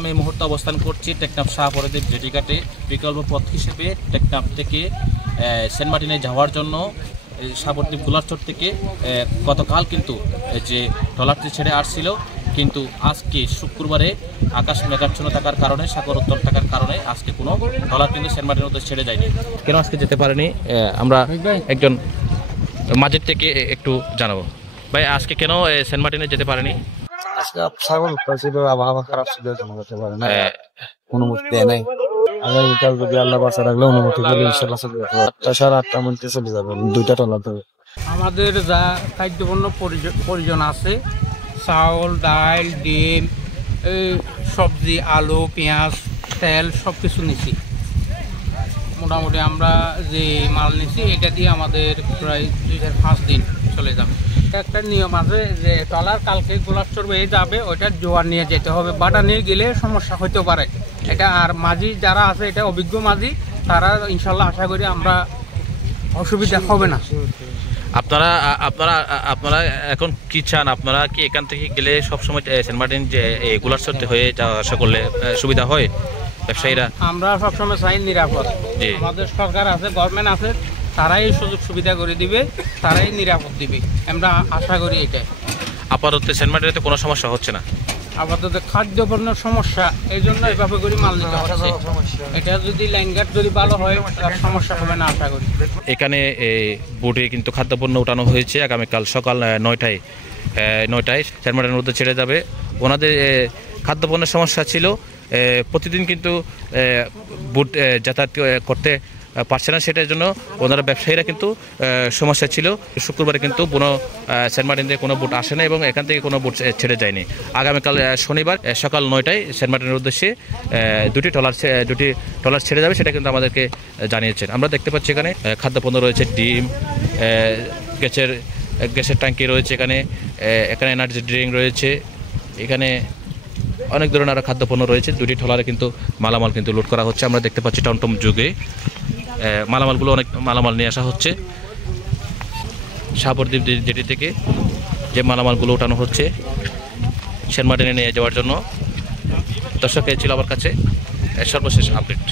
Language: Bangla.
আমি এই মুহূর্তে অবস্থান করছি টেকনাফ শাহপরাদীপ জেটি ঘাটে। বিকল্প পথ হিসেবে টেকনাফ থেকে সেন্ট মার্টিনে যাওয়ার জন্য শাহপরাদীপ গোলারচর থেকে গতকাল কিন্তু যে ট্রলারটি ছেড়ে আসছিল, কিন্তু আজকে শুক্রবারে আকাশ মেঘাচ্ছন্ন থাকার কারণে, সাগর উত্তল থাকার কারণে আজকে কোনো ট্রলার কিন্তু সেন্ট মার্টিনের মধ্যে ছেড়ে যায়নি। কেন আজকে যেতে পারেনি আমরা একজন মাঝের থেকে একটু জানাবো। ভাই, আজকে কেন সেন্ট মার্টিনে যেতে পারেনি? আজকে ছাগল ছিল, আবহাওয়া খারাপ ছিল, যেতে পারে না, অনুমতি দেয় নাই। আগামীকাল যদি আল্লাহ বাঁচা রাখলে অনুমতি করে ইনশাল্লাহ চলে যাবে। 8:30 মধ্যে চলে যাবে, 2টা ট্রলার ধরে। আমাদের যা খাদ্যপণ্য প্রয়োজন আছে, চাউল, ডাল, ডিম, সবজি, আলু, পেঁয়াজ, তেল সব কিছু নিছি। মোটামুটি আমরা যে মাল নিছি এটা দিয়ে আমাদের প্রায় 2-5 দিন চলে যাবে। একটা নিয়ম আছে যে ট্রলার কালকে গোলাপচর হয়ে যাবে, ওইটা জোয়ার নিয়ে যেতে হবে। বাটা নিয়ে গেলে সমস্যা হতে পারে এটা। আর মাঝি যারা আছে, এটা অভিজ্ঞ মাঝি, তারা ইনশাল্লাহ আশা করি আমরা অসুবিধা হবে না। আপনারা আপনারা আপনারা এখন কি চান? আপনারা কি এখান থেকে গেলে সবসময় সেন্ট মার্টিন যে গোলারচর হয়ে যাওয়া আসা করলে সুবিধা হয় ব্যবসায়ীরা? আমরা সবসময় চাই নিরাপদ। আমাদের সরকার আছে, গভর্নমেন্ট আছে, তারাই সুযোগ সুবিধা করে দিবে, তারাই নিরাপদ দিবে, আমরা আশা করি এটাই। আপাতত সেন্ট মার্টিনে কোনো সমস্যা হচ্ছে না। আপাতত খাদ্যপণ্যের সমস্যা, এই জন্য এভাবে করে মাল নিতে হচ্ছে। এটা যদি লাইনঘাট যদি ভালো হয়, তার সমস্যা হবে না আশা করি। এখানে বোটে কিন্তু খাদ্যপণ্য উঠানো হয়েছে। আগামীকাল সকাল 9টায় সেন্ট মার্টিনের মধ্যে ছেড়ে যাবে। ওনাদের খাদ্যপণ্যের সমস্যা ছিল, প্রতিদিন কিন্তু বোট যাতায়াত করতে পারছে না, সেটার জন্য ওনারা ব্যবসায়ীরা কিন্তু সমস্যা ছিল। শুক্রবারে কিন্তু কোনো সেন্ট মার্টিন থেকে কোনো বোট আসে না এবং এখান থেকে কোনো বোট ছেড়ে যায়নি। আগামীকাল শনিবার সকাল 9টায় সেন্ট মার্টিনের উদ্দেশ্যে দুটি ট্রলার ছেড়ে যাবে, সেটা কিন্তু আমাদেরকে জানিয়েছেন। আমরা দেখতে পাচ্ছি এখানে খাদ্যপণ্য রয়েছে, ডিম, গ্যাসের ট্যাঙ্কি রয়েছে, এখানে এনার্জি ড্রিঙ্ক রয়েছে, এখানে অনেক ধরনের আরও খাদ্যপণ্য রয়েছে। দুটি ট্রলারে কিন্তু মালামাল কিন্তু লোড করা হচ্ছে। আমরা দেখতে পাচ্ছি টমটম যুগে মালামালগুলো, অনেক মালামাল নিয়ে আসা হচ্ছে শাহপরাদীপ জেটি থেকে। যে মালামালগুলো ওঠানো হচ্ছে সেন্ট মার্টিনে নিয়ে যাওয়ার জন্য। দর্শক, এই ছিল আমার কাছে সর্বশেষ আপডেট।